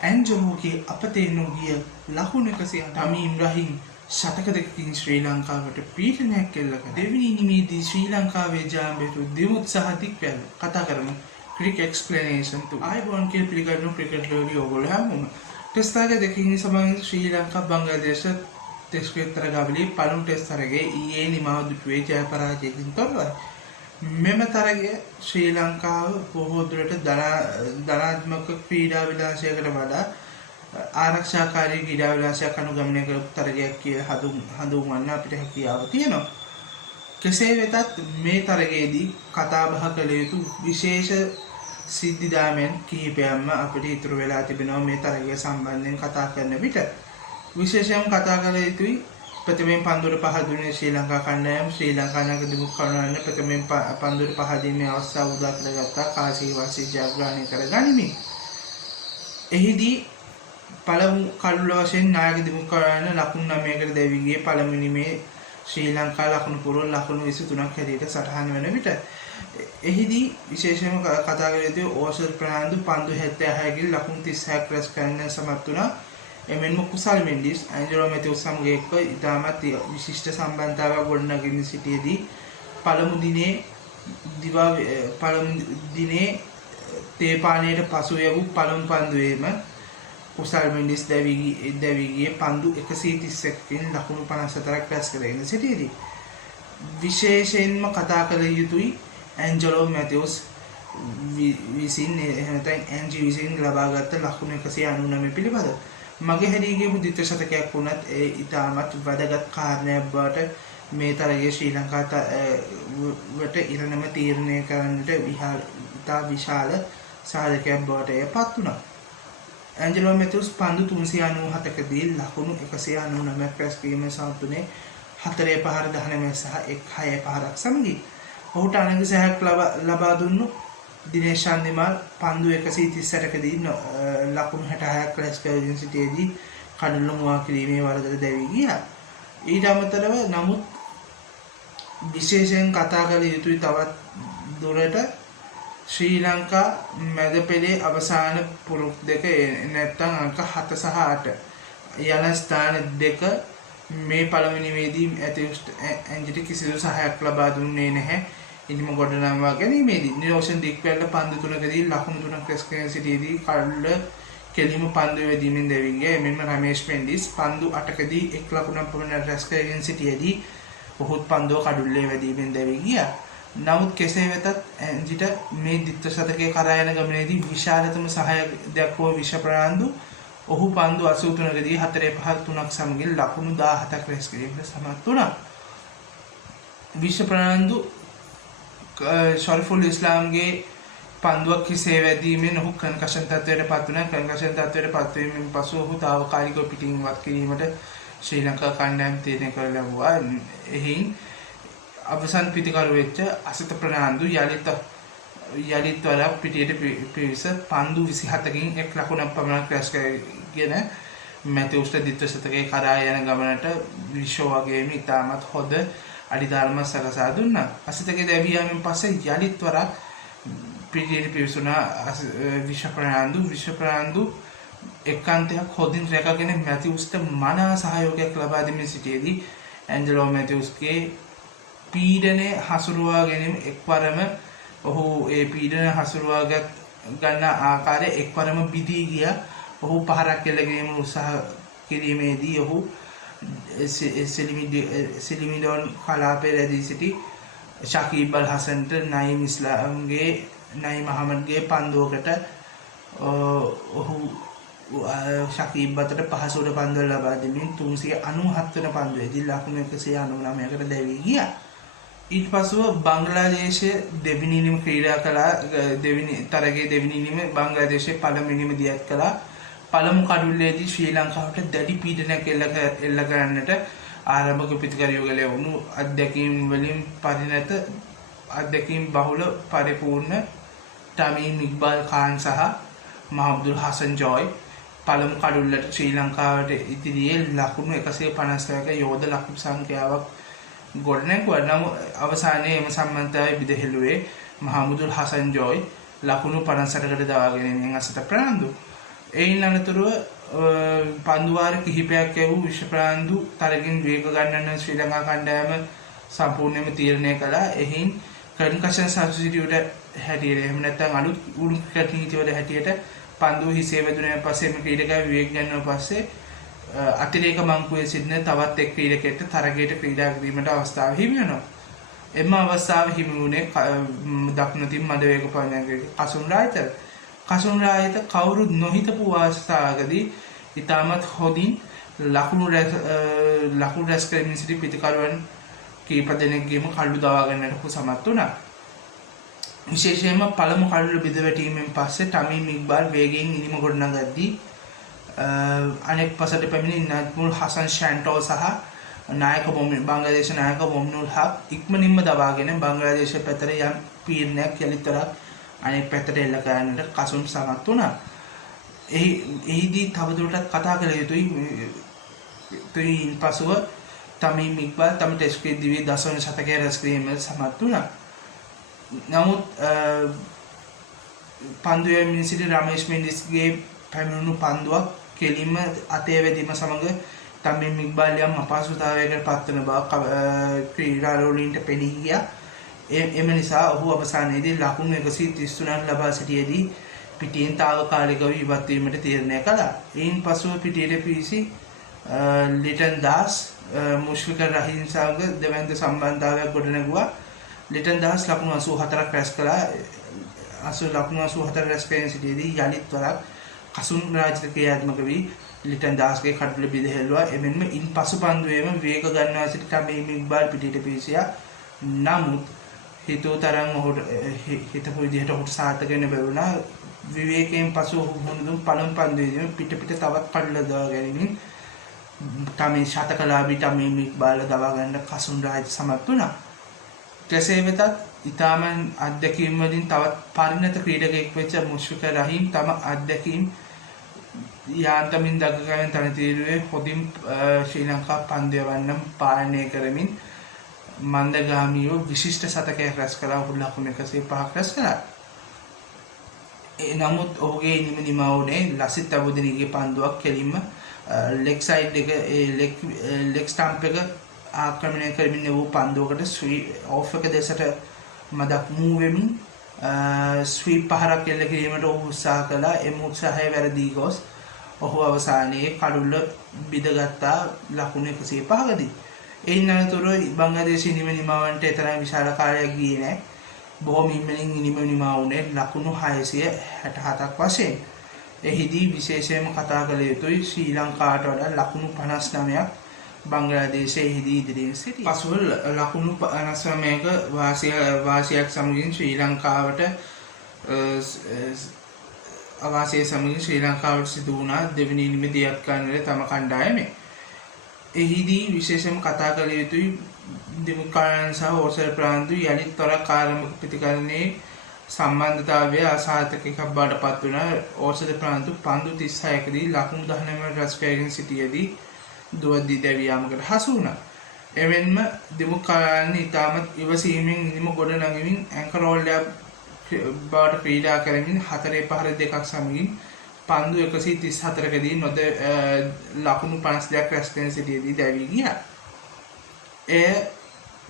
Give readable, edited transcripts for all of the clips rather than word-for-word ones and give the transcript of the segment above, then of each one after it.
ඇන්ජලෝගේ අපතේ නොගිය ලකුණු 100 තමීම් රහීම් ශතක දෙකකින් ශ්‍රී ලංකාවට පීඩනයක් එල්ල කළා. දෙවෙනි ඉනිමේදී ශ්‍රී ලංකාවේ ජාම්බේතු දිමුත් සහ දික්වැල කතා කරමු. ක්‍රිකට් එක්ස්ප්ලනේෂන් තු ආයිබෝන් කියලා පිළිගන්න ක්‍රිකට් ලෝඩි ඔයගොල්ලෝ හැමෝම. ටෙස්ට් එක දෙකකින් සමග ශ්‍රී ලංකා බංග්ලාදේශ ටෙස්ට් තරගාවලියේ පළමු ටෙස්ට් තරගයේ ඊයේ නිමාව දුටුවේ ජය පරාජයකින් තොරවයි. මෙම තරගය ශ්‍රී ලංකාව බොහෝ දුරට ධනාත්මක ක්‍රීඩා විලාසයකට වඩා ආරක්ෂාකාරී ක්‍රීඩා විලාසයක් අනුගමනය කරපු තරගයක් කියලා හඳුන්වන්න අපිට හැකියාව තියෙනවා. කෙසේ වෙතත් මේ තරගයේදී කතා බහ කළ යුතු විශේෂ සිද්ධිදාමයන් කිහිපයක්ම අපිට ඉතුරු වෙලා තිබෙනවා මේ තරගය සම්බන්ධයෙන් කතා කරන විට. විශේෂයෙන් කතා කළ යුතුයි ප්‍රථමයෙන් පන්දුවට පහ දුන්නේ ශ්‍රී ලංකා කණ්ඩායම. ශ්‍රී ලංකා නගරදිමුත් කරුණාරත්න ප්‍රථමයෙන් පන්දුවට පහ දීමේ අවස්ථාව උදා කරගත්තා කාසී වාසී ජයග්‍රහණය කරගනිමින්. එහිදී පළමු කළුල වශයෙන් නායක දිමුත් කරුණාරත්න ලකුණු 9කට දැවි ගියේ පළමුවෙනි මේ ශ්‍රී ලංකා ලකුණු පුරවන ලකුණු 23ක් හැටියට සටහන් වන විට. එහිදී විශේෂයෙන්ම කතා කළ යුතු ඕෂර් ප්‍රනාන්දු පන්දු 76කින් ලකුණු 36ක් රැස් කරන්න සමත් වුණා. එමෙන්ම කුසල් මෙන්ඩිස් ඇන්ජලෝ මැතිව්ස් සමග එක්ව ඉතාමත් විශිෂ්ට සම්බන්ධතාවයක් ගොඩනගමින් සිටියේදී පළමු දිනේ තේපානයට පසු යවූ පළමු පන්දුවේම කුසල් මෙන්ඩිස් දැවි ගියේ පන්දු 131කින් ලකුණු 54ක් රැස් කරගෙන සිටියේදී. විශේෂයෙන්ම කතා කළ යුතුයි ඇන්ජලෝ මැතිව්ස් විසින් ඇන්ජි විසින් ලබාගත් ලකුණු 199 පිළිබඳව. මගේ හැරීගේ බුද්ධිත්ව ශතකයක් වුණත් ඒ ඉතාමත් වැදගත් කාරණයක් බවට මේ තරගයේ ශ්‍රී ලංකාවට ඉරණම තීරණය කරන්නට ඉතා විශාල සාධකයක් බවට එයපත් වුණා. ඇන්ජලෝ මැතිව්ස් පන්දු 397කදී ලකුණු 199ක් රැස් කිරීමේ සමතුනේ 4 පහර 19 සහ 6 පහරක් සමගින්. ඔහුට අනග සහයක් ලබා දුන්නු දිනේෂ් චන්දිමාල් පන්දු 138කදී ලකුණු 66ක් රැස් කරගෙන සිටියේදී කඩලු මුවා කිරීමේ වරදට දැවී ගියා. ඊට අමතරව නමුත් විශේෂයෙන් කතා කළ යුතුයි තවත් දුරට ශ්‍රී ලංකා මැද පෙළේ අවසාන පුරුක් දෙක නැත්නම් අංක 7 සහ 8 යන ස්ථාන දෙක මේ පළවෙනිමේදී ඇන්ජිට කිසිදු සහායක් ලබා දුන්නේ නැහැ. ඉනිම ගොඩනංවා ගැනීමේදී නිරෝෂන් දික්වැල්ල පන්දු 3කදී ලකුණු 3ක් රැස් කරගෙන සිටියේදී කඩුල්ල කෙලිම පන්දු වැදීමෙන් දැවී ගියා. එමෙන්ම රමේෂ් මෙන්ඩිස් පන්දු 8කදී 1 ලකුණක් පමණ රැස් කරගෙන සිටියේදී ඔහුත් පන්දුව කඩුල්ලේ වැදීමෙන් දැවී ගියා. නමුත් කෙසේ වෙතත් ඇන්ජිට මේ ද්විත්ව ශතකයේ කරා යන ගමනේදී විශාලතම සහාය දක්වුව විශ්ව ප්‍රනාන්දු ඔහු පන්දු 83කදී 4 පහ 3ක් සමගින් ලකුණු 17ක් රැස් කිරීමට සමත් වුණා. විශ්ව ප්‍රනාන්දු ශරීෆුල් ඉස්ලාම්ගේ පන්දුවක් හිසේ වැදීමෙන් ඔහු කන්කෂන් තත්ත්වයට පත් වුණා. කන්කෂන් තත්ත්වයට පත් වීමෙන් පසු ඔහු తాවකාලිකව පිටින් ඉවත් කිරීමට ශ්‍රී ලංකා කණ්ඩායම තීරණය කර ලැබුවා. එහින් අවසන් පිටිකරු වෙච්ච අසිත ප්‍රනාන්දු යලිත් වරක් පිටියට පිවිස පන්දු 27කින් 1 ලකුණක් පමණ රැස් කරගෙන මැතිව්ස්ට ද්විත්ව ශතකයේ කරා යන ගමනට විශ්ව වගේම ඉතාමත් හොඳ අඩිධර්ම සකසා දුන්නා. අසිතගේ දැවී යාමෙන් පස්සේ යලිත් වරක් පිටියට පිවිසුණා විශ්ව ප්‍රනාන්දු එක්කාන්තයක් හොඳින් රැකගෙන මැතිව්ස්ට මනා සහයෝගයක් ලබා දෙමින් සිටියේදී ඇන්ජලෝ මැතිව්ස්ගේ පීඩනය හසුරුවා ගැනීම එක්වරම ඔහු ඒ පීඩන හසුරුවා ගන්න ආකාරය එක්වරම බිදී ගියා. ඔහු පහරක් එල්ලගෙන උත්සාහ කිරීමේදී ඔහු සිලිමිඩෝන් කලාපයේ රැඳී සිටි ශකීබ් අල් හසන්ට නයි මහමඩ්ගේ පන්දුවකට ඔහු ශකීබ් අතට පහසුවට පන්දුව ලබා දෙමින් 397 වන පන්දුවේදී ලකුණු 199කට දැවී ගියා. ඊට පසුව බංග්ලාදේශය දෙවෙනි ඉනිම ක්‍රීඩා කළා. තරගයේ දෙවෙනි ඉනිම බංග්ලාදේශය පළමුවෙනිම දියත් කළා. පළමු කඩුල්ලේදී ශ්‍රී ලංකාවට දැඩි පීඩනයක් එල්ල කරන්නට ආරම්භක පිතිකර යුගලයේ වුණු අධ්‍යක්ීම් බහුල පරිපූර්ණ ටමීම් ඉක්බාල් ખાන් සහ මහමුදුල් හසන් ජෝයි පළමු කඩුල්ලට ශ්‍රී ලංකාවට ඉදිරියේ ලකුණු 156ක යෝධ ලකුණු සංඛ්‍යාවක් ගොඩනැගුවා. නමුත් අවසානයේ එම සම්බන්ධතාවය බිඳහෙළුවේ මහමුදුල් හසන් ජෝයි ලකුණු 58කට දවා ගැනීමෙන් අසිත ප්‍රනාන්දු. එයින් අනතුරුව පන්දුවාර කිහිපයක් ඇවූ විශ්ව තරගින් වේග ගන්නන ශ්‍රී ලංකා කණ්ඩායම සම්පූර්ණයෙන්ම තීරණය කළා. එහින් කන්කෂන් සබ්ස්ටිටියුට් හැටියට එහෙම නැත්නම් අලුත් උණු ක්‍රිකට් නීතිවල හැටියට පන්දුව හිසේ වැදුණාන් පස්සේ මේ ක්‍රීඩකයා විවේක ගන්නවා පස්සේ අතිරේක මංකුවේ සිටින තවත් එක් ක්‍රීඩකයෙක්ට තරගයට ක්‍රීඩා කිරීමට අවස්ථාව හිමි වෙනවා. එම අවස්ථාව හිමි වුණේ දකුණතින් මද වේග පවණයක කසුන් රායත කවුරුත් නොහිතපු අවස්ථාවකදී ඉතාමත් හොඳින් ලකුණු රැස් කරමින් සිටි පිටිකරුවන් කීප දෙනෙක්ගේම කල්ලු දවා ගන්නට සමත් වුණා. විශේෂයෙන්ම පළමු කල්ලු බිඳ වැටීමෙන් පස්සේ තමීම් ඉක්බාල් වේගයෙන් ඉනිම ගොඩනගද්දී අනෙක් පසට පැමිණි නජ්මුල් හසන් ෂැන්ටෝ සහ බංග්ලාදේශ නායක මොමිනුල් හක් ඉක්මනින්ම දවාගෙන බංග්ලාදේශ පැතර යම් පීඩනයක් යලිතරක් අනෙක් පැත්තට එල්ල කරන්නට කසුන් සමත් වුණා. එහිදී තවදුරටත් කතා කළ යුතුයි පසුව තමීම් ඉක්බාල් තම ටෙස්ට් ක්‍රීඩාවේ දසවන ශතකය රැස් කිරීමට සමත් වුණා. නමුත් පන්දුවේ මිනිසිට රමේෂ් මෙන්ඩිස්ගේ පැමිණුණු පන්දුවක් කෙලින්ම අතේ වැදීම සමග තමීම් ඉක්බාල් යම් අපහසුතාවයකට පත්වන බව ක්‍රීඩාලෝලීන්ට පෙනී ගියා. එම නිසා ඔහු අවසානයේදී ලකුණු 133ක් ලබා සිටියේදී පිටියෙන් తాවකාලිකව ඉවත් වීමට තීරණය කළා. එයින් පසුව පිටියට පිවිසි ලිටන් දාස් මුෂ්ෆිකුර් රහීම් සමග දෙවැන්ද සම්බන්ධතාවයක් ගොඩනැගුවා. ලිටන් දාස් ලකුණු 84ක් රැස් කළා. ලකුණු 84 රැස් කරගෙන සිටියේදී යලිත් වරක් කසුන් රාජිත ක්‍රියාත්මක වී ලිටන් දාස්ගේ කඩුල බිඳ හැලුවා. එමෙන්ම ඉන් පසු පන්දුවේම වේග ගන්නවා සිටි තමීම් ඉක්බාල් පිටියට පිවිසියා. නමුත් හිතෝ තරම් ඔහුට හිතපු විදිහට ඔහුට සාර්ථක වෙන්න බැරුණා. විවේකයෙන් පසු ඔහු මුහුණ පළමු පන්දුවේදීම පිට තවත් කඩුල දවා ගැනීමෙන් තමී ශතකලාභී තමීම් ඉක්බාල් දවා ගන්න කසුන් රාජ් සමත් වුණා. කෙසේ වෙතත් ඉතාම අත්දැකීම් වලින් තවත් පරිණත ක්‍රීඩකයෙක් වෙච්ච මුෂ්ෆිකුර් රහීම් තම අත්දැකීම් යාන්තමින් දක්වන තනතිරුවේ හොඳින් ශ්‍රී ලංකා පන්දු යවන්න පාලනය කරමින් මන්දගාමීව විශිෂ්ට සතකයක් රැස් කළා. ඔහු ලකුණු 105ක් රැස් කළා. නමුත් ඔහුගේ නිම නිමා වුණේ ලසිත් අබුදිනීගේ පන්දුවක් කෙලින්ම ලෙග් සයිඩ් එක ලෙග් ස්ටම්ප් එක ආක්‍රමණය කරමින් වූ පන්දුවකට ඔෆ් එක දෙසට මදක් මූව් වෙමින් ස්වීප් පහරක් එල්ල කිරීමට ඔහු උත්සාහ කළා. එම උත්සාහය වැරදී ගොස් ඔහු අවසානයේ කඩුල්ල බිඳගත්තා ලකුණු 105කදී. එයින් අනතුරුව බංග්ලාදේශයේ නිම නිමාවන්ට එතරම් විශාල කාලයක් ගියේ නැහැ. බොහොම ඉක්මනින් නිම නිමා වුණේ ලකුණු 667ක් වශයෙන්. එහිදී විශේෂයෙන්ම කතා කළ යුතුයි ශ්‍රී ලංකාවට වඩා ලකුණු 59ක් බංග්ලාදේශයේ එහිදී ඉදිරියෙන් සිටියා. පසුව ලකුණු 59ක වාසියක් සමගින් ශ්‍රී ලංකාවට අවාසිය සමගින් ශ්‍රී ලංකාවට සිදු වුණා දෙවෙනි ඉනිමේ දියත් ගන්නට තම කණ්ඩායමේ. එහිදී විශේෂම කතා කළ යුතුයි දෙමුකායන් සහ ඕසල් ප්‍රාන්තු යලිත් තොරක් ආරම්භක ප්‍රතිකරණයේ සම්බන්ධතාවය අසාර්ථක එකක් බවට පත් වුණා. ඕසල් ප්‍රාන්තු පන්දු 36කදී ලකුණු 19ක් රැස් කරගෙන සිටියේදී දුවද්දී දැවියාමකට හසු වුණා. එවෙන්ම දෙමුකායන් ඉතාමත් ඉවසීමෙන් ඉනිම ගොඩ නගමින් ඇන්කර් රෝල් එක බවට ක්‍රීඩා කරමින් 4 පහර දෙකක් සමගින් පන්දු 134කදී ලකුණු 52ක් රැස් කරගෙන සිටියේදී දැවී ගියා. එය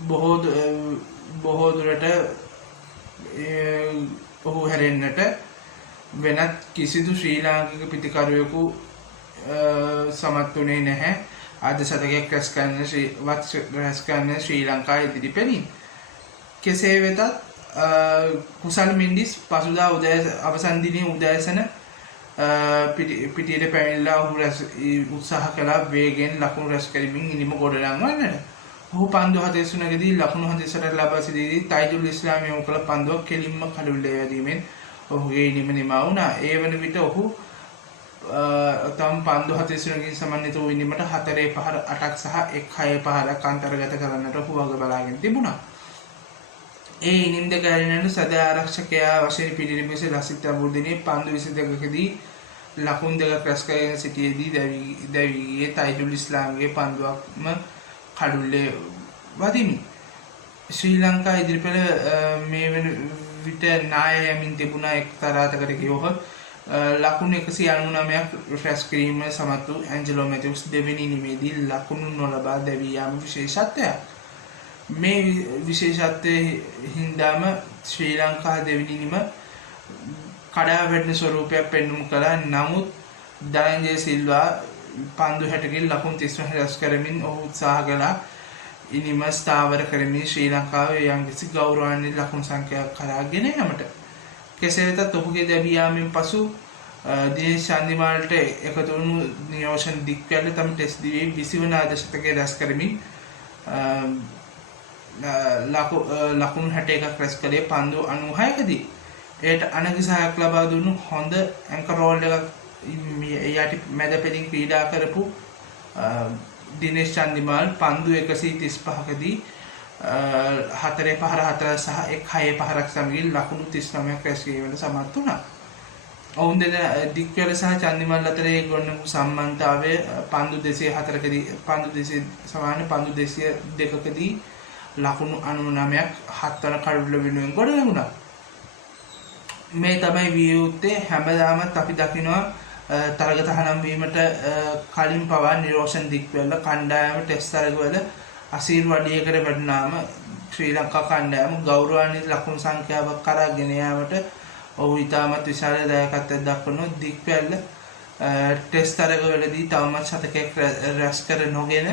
බොහෝ දුරට ඔහු හැරෙන්නට වෙනත් කිසිදු ශ්‍රී ලාංකික පිතිකරුවෙකු සමත් වුණේ නැහැ. අද සතකයක් රැස් කරන ශ්‍රී ලංකා ඉදිරිපෙළින්. කෙසේ වෙතත් කුසල් මෙන්ඩිස් පසුදා අවසන් දිනයේ උදෑසන පිටියට පැමිණිලා ඔහු උත්සාහ කළා වේගෙන් ලකුණු රැස් කරමින් ඉනිම ගොඩනංවන්නට. ඔහු පන්දු 73කදී ලකුණු 48ක් ලබා සිටියේදී තයිජුල් ඉස්ලාම් යොමු කළ පන්දුවක් කෙලින්ම කඩුල්ලේ වැදීමෙන් ඔහුගේ ඉනිම නිමා වුණා. ඒ වන විට ඔහු තම පන්දු 43කින් සමන්විත වූ ඉනිමට 4 පහර 8ක් සහ 1 6 පහරක් අන්තර්ගත කරන්නට ඔහු වග බලාගෙන තිබුණා. ඒ ඉනිම් දෙක ඇරෙන්නට සදා ආරක්ෂකයා වශයෙන් පිළිපිස ලසිත් අබුදිනේ පන්දු 22කදී ලකුණු 2ක් රැස් කරගෙන සිටියේදී දැවී ගියේ තයිජුල් ඉස්ලාම්ගේ පන්දුවක්ම කඩුල්ලේ වදිමි. ශ්‍රී ලංකා ඉදිරිපෙළ මේ වෙන විට නාය යමින් තිබුණා එක්තරාතකට කිව්වොත් ලකුණු 199ක් රැස් කිරීම සමත් වූ ඇන්ජලෝ මැතිව්ස් දෙවෙනි ඉනිමේදී ලකුණු නොලබා දැවී යාම විශේෂත්වයක්. මේ විශේෂත්වයේ හින්දාම ශ්‍රී ලංකා දෙවෙනි ඉනිම කඩා වැටෙන ස්වරූපයක් පෙන්වමු කළා. නමුත් ධනංජය සිල්වා පන්දු 60කින් ලකුණු 39 රැස් කරමින් ඔහු උත්සාහ කළා ඉනිම ස්ථාවර කරමින් ශ්‍රී ලංකාවේ යම්කිසි ගෞරවාන්විත ලකුණු සංඛ්‍යාවක් කරා ගෙන යාමට. කෙසේ වෙතත් ඔහුගේ දැවී යාමෙන් පසු දිනේෂ් චන්දිමාල්ට එකතු වුණු නියෝෂණ දික්වැල්ල තම ටෙස්ට් දිවියේ 20 වන අර්ධශතකය රැස් කරමින් ලකුණු 61ක් රැස් කළේ පන්දු 96කදී. එයට අනගිසහයක් ලබා දුන්නු හොඳ ඇන්කර් රෝල් එකක් යටි මැද පෙළින් ක්‍රීඩා කරපු දිනේෂ් චන්දිමාල් පන්දු 135කදී 4 පහර 4 සහ 6 පහරක් සමගින් ලකුණු 39ක් රැස් කිරීමට සමත් වුණා. ඔවුන් දෙන දික්වැල සහ චන්දිමාල් අතරේ ගොන්නපු සම්බන්ධතාවය පන්දු 204කදී පන්දු 202කදී ලකුණු 99ක් 7 වන කඩුල වෙනුවෙන් ගොඩ නැගුණා. මේ තමයි විය යුත්තේ. හැමදාමත් අපි දකිනවා තරග තහනම් වීමට කලින් පවා නිරෝෂන් දික්වැල්ල කණ්ඩායම ටෙස්ට් තරගවල අසීරු අඩියකට වැටුනාම ශ්‍රී ලංකා කණ්ඩායම ගෞරවාන්විත ලකුණු සංඛ්‍යාවක් කරා ගෙන යාමට ඔහු ඉතාමත් විශාල දායකත්වයක් දක්වනවා. දික්වැල්ල ටෙස්ට් තරගවලදී තවමත් ශතකයක් රැස් කර නොගෙන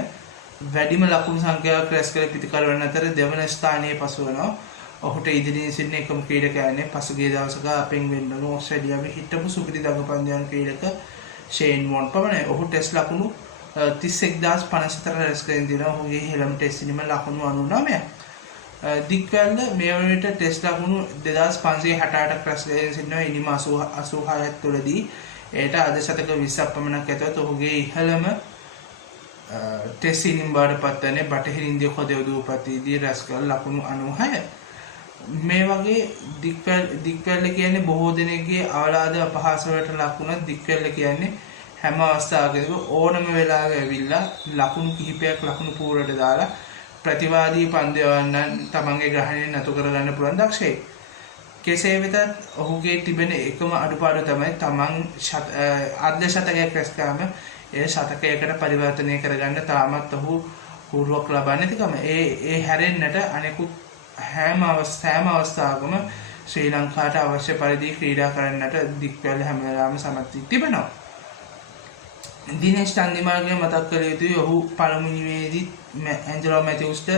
වැඩිම ලකුණු සංඛ්‍යාවක් රැස් කර පිතිකරවන අතර දෙවන ස්ථානයේ පසු වෙනවා. ඔහුට ඉදිරියෙන් සිටින එකම ක්‍රීඩකයානේ පසුගිය දවසක අපෙන් වෙන්නු ඕස්ට්‍රේලියාවේ හිටපු සුපිරි දඟපන්දු ක්‍රීඩක ෂේන් වොන් පමණයි. ඔහු ටෙස්ට් ලකුණු 31054 රැස් කරගෙන දිනවා. ඔහුගේ හෙළම ටෙස්ට් ඉනිම ලකුණු 99ක්. දික්වැල්ල මේ වනවිට ටෙස්ට් ලකුණු 2568ක් රැස් කරගෙන සිටිනවා. ඉනිම 86ක් තුළදී එයට අර්ධශතක 20ක් පමණක් ඇතුළත් ඔහුගේ ඉහළම ටෙස්ට් ඉනිම බවට පත්වන්නේ බටහිර ඉන්දිය කොදේ දූපතේදී රැස් කළ ලකුණු 96. මේ වගේ දික්වැල්ල කියන්නේ බොහෝ දෙනෙක්ගේ අවලාද අපහාස වලට ලකුණ. දික්වැල්ල කියන්නේ හැම අවස්ථාවකදීම ඕනම වෙලාවක ඇවිල්ලා ලකුණු කිහිපයක් ලකුණු පූරට දාලා ප්‍රතිවාදී පන්දු යවන්නන් තමන්ගේ ග්‍රහණය නතු කරගන්න පුළුවන් දක්ෂයෙක්. කෙසේ වෙතත් ඔහුගේ තිබෙන එකම අඩුපාඩුව තමයි තමන් අර්ධ ශතකයක් රැස් කරාම ඒ ශතකයකට පරිවර්තනය කරගන්න තාමත් ඔහු හුරුවක් ලබන්නේ නැතිකම. ඒ හැරෙන්නට අනෙකුත් හැම අවස්ථාවකම ශ්‍රී ලංකාවට අවශ්‍ය පරිදි ක්‍රීඩා කරන්නට දික්වැල්ල හැම වෙලාවෙම සමත් වී තිබෙනවා. දිනේෂ් චන්දිමාල්ගේ මතක් කළ යුතුයි ඔහු පළමු ඉනිමේදී ඇන්ජලෝ මැතිව්ස්ට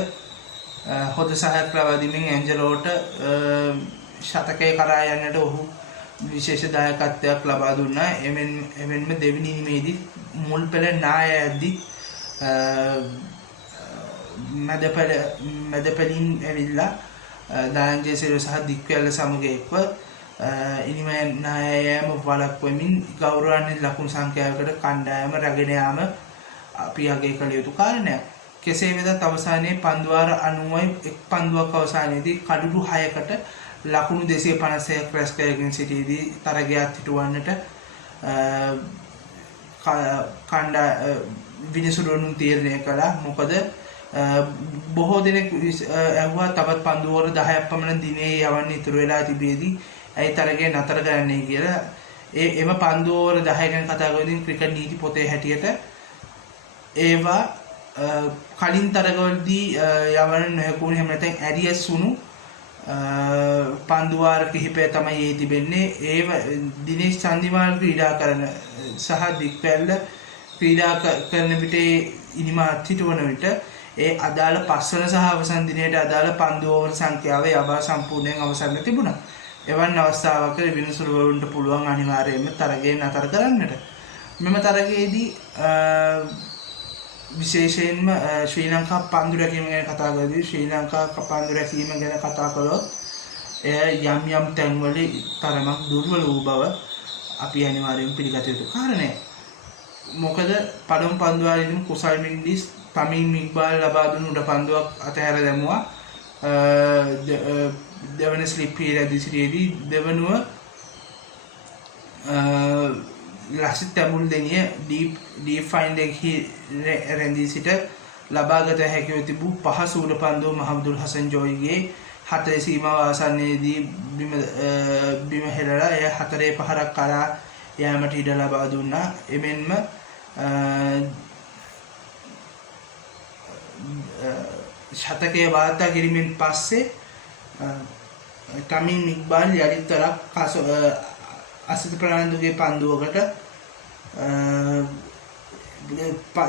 හොඳ සහයක් ලබා දීමෙන් ඇන්ජලෝට ශතකය කරා යන්නට ඔහු විශේෂ දායකත්වයක් ලබා දුන්නා. එමෙන්ම දෙවෙනි ඉනිමේදී මුල් පෙළ නායකදී මැද පෙළින් ඇවිල්ලා ධනංජය සිල්වා සහ දික්වැල්ල සමග එක්ව ඉනිම නායකයම වළක්වමින් ගෞරවාන්විත ලකුණු සංඛ්‍යාවකට කණ්ඩායම රැගෙන යාම අපි අගය කළ යුතු කාරණයක්. කෙසේ වෙතත් අවසානයේ පන්දු වාර 90යි එක් පන්දුවක් අවසානයේදී කඩුළු 6කට ලකුණු 256ක් රැස් කරගෙන සිටියේදී තරගයක් හිටවන්නට විනිසුරුවනුන් තීරණය කළා. මොකද බොහෝ දෙනෙක් ඇහුවා තවත් පන්දු වාර 10ක් පමණ දිනේ යවන්න ඉතුරු වෙලා තිබෙදී ඇයි තරගය නතර කරන්නේ කියලා. එම පන්දු වාර 10 ගැන කතා කරද්දී ක්‍රිකට් නීති පොතේ හැටියට ඒවා කලින් තරගවලදී යවන්න නොහැකුණු හැම නැත්නම් ඇරියස් වුණු පන්දු වාර කිහිපය තමයි ඒ තිබෙන්නේ. ඒව දිනේෂ් චන්දිමාල් ක්‍රීඩා කරන සහ දික්වැල්ල ක්‍රීඩා කරන විට ඉනිම අත්හිටවන විට ඒ අදාළ පස්වන සහ අවසන් දිනයට අදාළ පන්දු ඕවර් සංඛ්‍යාව යබා සම්පූර්ණයෙන් අවසන් තිබුණා. එවන් අවස්ථාවක විනිසුරුවරුන්ට පුළුවන් අනිවාර්යයෙන්ම තරගය නතර කරන්නට. මෙම තරගයේදී විශේෂයෙන්ම ශ්‍රී ලංකා පන්දු රැකීම ගැන කතා කරද්දී ශ්‍රී ලංකා පන්දු රැකීම ගැන කතා කළොත් එය යම් තැන්වල තරමක් දුර්වල වූ බව අපි අනිවාර්යයෙන් පිළිගත යුතු කාරණයක්. මොකද පළමු පන්දු වාරයේදී කුසල් මින්ඩිස් තමින් ඉක්බාල් ලබා දුන්නු උඩ පන්දුවක් අතහැර දැමුවා. දෙවන ස්ලිප් පීරියඩ් සිටියේදී දෙවනුව ලසිත් තැඹුල් දෙනිය ඩීප් ෆයින්ඩ් එකෙහි රැඳී සිට ලබාගත හැකිව තිබූ පහසු උඩ පන්දුව මහමුදුල් හසන් ජෝයිගේ 4 සීමාව ආසන්නයේදී බිම හෙළලා එය 4 පහරක් කරා යාමට ඉඩ ලබා දුන්නා. එමෙන්ම ශතකයේ වාර්තා කිරීමෙන් පස්සේ තමින් ඉක්බාල් යලිත්තරක් අසිත ප්‍රනාන්දුගේ පන්දුවකට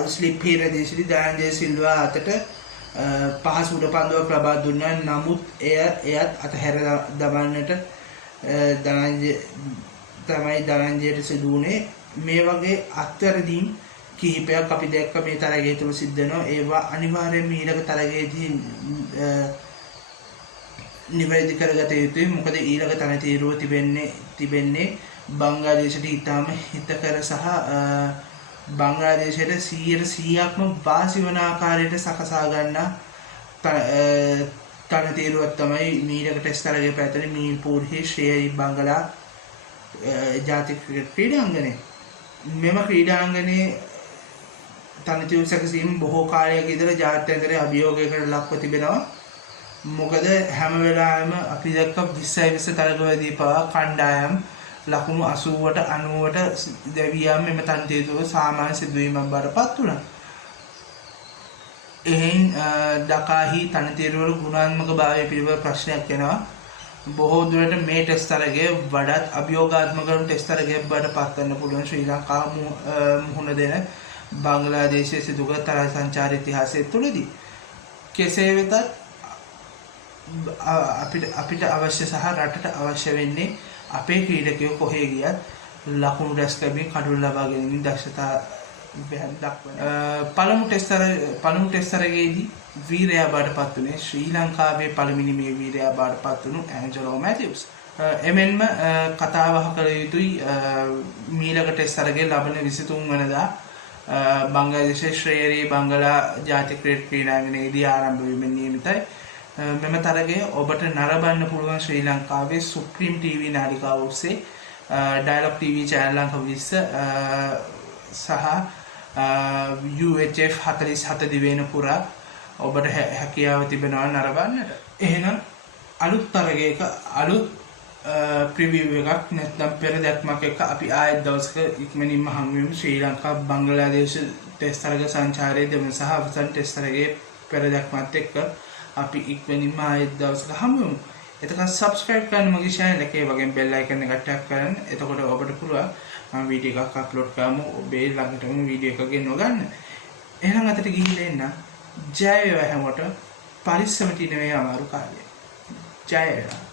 ස්ලිප් හීරදේශිරි දයන්ජය සිල්වා අතට පහසු උඩ පන්දුවක් ලබා දුන්නා. නමුත් එයත් අතහැර දමන්නට ධනංජයට සිදු වුණේ. මේ වගේ අත්වැරදීම් කිහිපයක් අපි දැක්ක මේ තරගය තුළ සිද්ධ වෙනවා. ඒවා අනිවාර්යයෙන්ම ඊළඟ තරගයේදී නිවැරදි කරගත යුතුයි. මොකද ඊළඟ තනතිරුව තිබෙන්නේ බංග්ලාදේශයට ඉතාම හිතකර සහ බංග්ලාදේශයට 100%ක්ම වාසි වන ආකාරයට සකසා ගන්නා තනතිරුවක් තමයි ඊළඟ ටෙස්ට් තරගයේ පැවැත්වෙන මීර්පූර්හි ශ්‍රේය බංගලා ජාතික ක්‍රීඩාංගණය. මෙම ක්‍රීඩාංගණයේ තනතිරු සැකසීම බොහෝ කාලයක ඉඳලා ජාත්‍යන්තරයේ අභියෝගයකට ලක්ව තිබෙනවා. මොකද හැම වෙලාවෙම අපි දැක්ක 2020 තරගවලදී පවා කණ්ඩායම් ලකුණු 80ට 90ට දැවියම් මෙම තනතිරුව සාමාන්‍ය සිදුවීමක් බවට පත් වුණා. එහෙන් ඩකාහි තනතිරුවල ගුණාත්මක භාවය පිළිබඳ ප්‍රශ්නයක් එනවා. බොහෝ දුරට මේ ටෙස්ට් තරගය වඩාත් අභියෝගාත්මක ටෙස්ට් තරගයක් බවට පත් වෙන්න පුළුවන් ශ්‍රී ලංකාව මුහුණ දෙන බංග්ලාදේශයේ සිදු කළ තරග සංචාර ඉතිහාසය තුළදී. කෙසේ වෙතත් අපිට අවශ්‍ය සහ රටට අවශ්‍ය වෙන්නේ අපේ ක්‍රීඩකයෝ කොහේ ගියත් ලකුණු රැස් කරමින් කඩුළු ලබා ගැනීමේ දක්ෂතා දක්වන. පළමු ටෙස්ට් තරගයේදී වීරයා බවට පත් වුණේ ශ්‍රී ලංකාවේ පළමුවෙනි මේ වීරයා බවට පත් වුණු ඇන්ජලෝ මැතිව්ස්. එමෙන්ම කතාබහ කළ යුතුයි ඊළඟ ටෙස්ට් තරගයේ ලබන 23 වෙනිදා බංග්ලාදේශයේ ශ්‍රේය බංගලා ජාතික ක්‍රීඩාංගණයේදී ආරම්භ වීමෙන් නියමිතයි. මෙම තරගය ඔබට නරඹන්න පුළුවන් ශ්‍රී ලංකාවේ සුප්‍රීම් TV නාලිකාව ඔස්සේ ඩයලොග් TV channel අංක 20 සහ UHF 47 දිවයින පුරා ඔබට හැකියාව තිබෙනවා නරඹන්නට. එහෙනම් අලුත් තරගයක අලුත් ප්‍රිවිව් එකක් නැත්නම් පෙර දැක්මක් එක්ක අපි ආයෙත් දවසක ඉක්මනින්ම හමු වෙමු. ශ්‍රී ලංකා බංග්ලාදේශ ටෙස්ට් තරග සංචාරයේ දෙවන සහ අවසන් ටෙස්ට් තරගයේ පෙර දැක්මත් එක්ක අපි ඉක්මනින්ම ආයෙත් දවසක හමු වෙමු. එතකන් subscribe කරන්න මගේ channel එකේ වගේම bell icon එක tap කරන්න. එතකොට ඔබට පුළුවන් මම වීඩියෝ එකක් අප්ලෝඩ් කරමු ඔබේ ළඟටම වීඩියෝ එකක් ගෙනව ගන්න. එහෙනම් අතට ගිහිල්ලා එන්න. ජය වේවා හැමෝටම. පරිස්සමට ඉන්න මේ අමාරු කාලේ. ජය වේවා.